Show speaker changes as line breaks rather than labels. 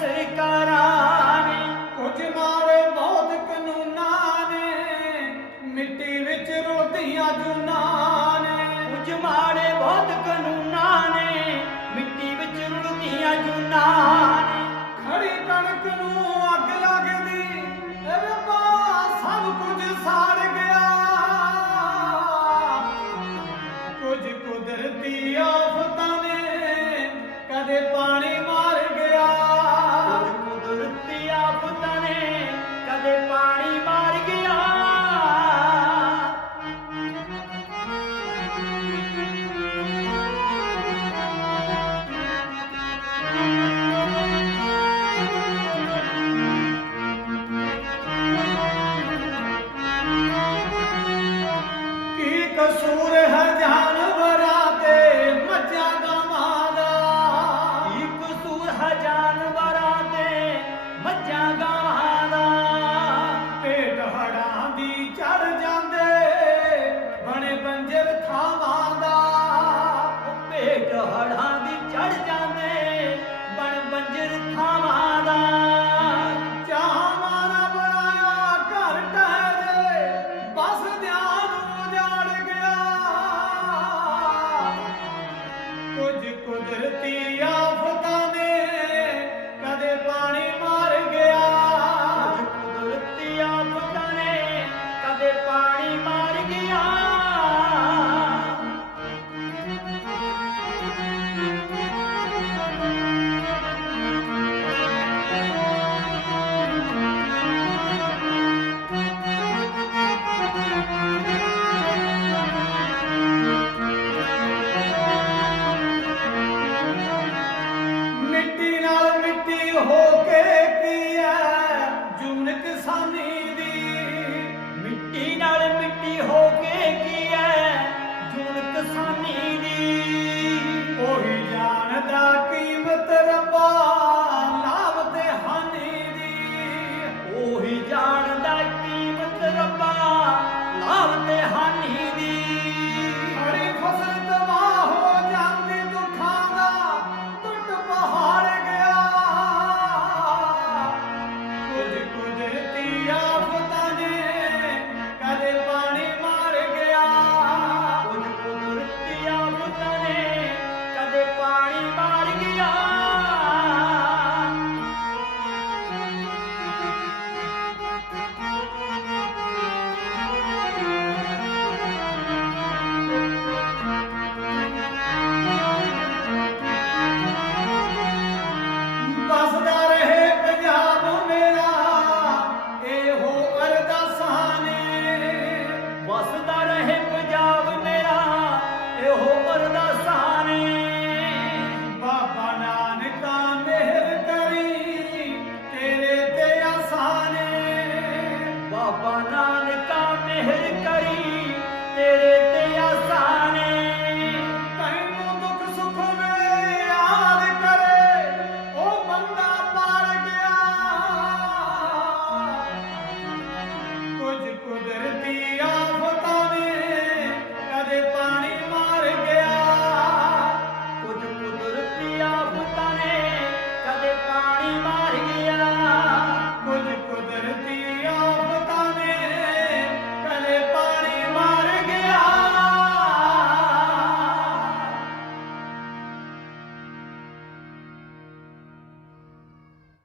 सरकारा
ਕਸੂਰ ਹੈ ਜਹਾਨ ਵਰਾ ਤੇ ਮੱਝਾਂ ਦਾ ਮਾਲਾ।
ਤੇ ਮੱਝਾਂ ਦਾ
ਪੇਟ ਹੜਾਂ ਦੀ ਚੜ ਜਾਂਦੇ, ਬਣੇ ਬੰਜਰ ਥਾਵਾਂ ਦਾ।
ਪੇਟ ਹੜਾਂ
ਹੋ ਕੇ ਕੀਆ ਜੁਮਨ ਕਿਸਾਨੀ ਦੀ।
ਮਿੱਟੀ ਨਾਲ ਮਿੱਟੀ ਹੋ ਕੇ ਕੀਆ ਜੁਮਨ ਕਿਸਾਨੀ ਦੀ।
ਉਹੀ ਜਾਣਦਾ ਕੀਮਤ ਰੱਬਾ, ਲਾਭ ਤੇ ਹਾਨੀ ਦੀ।
ਉਹੀ ਜਾਣਦਾ ਕੀਮਤ ਰੱਬਾ, ਲਾਭ ਤੇ ਹਾਨੀ ਦੀ। ਬਾਬਾ ਨਾਨਕਾ ਮਿਹਰ ਕਰੀ ਤੇਰੇ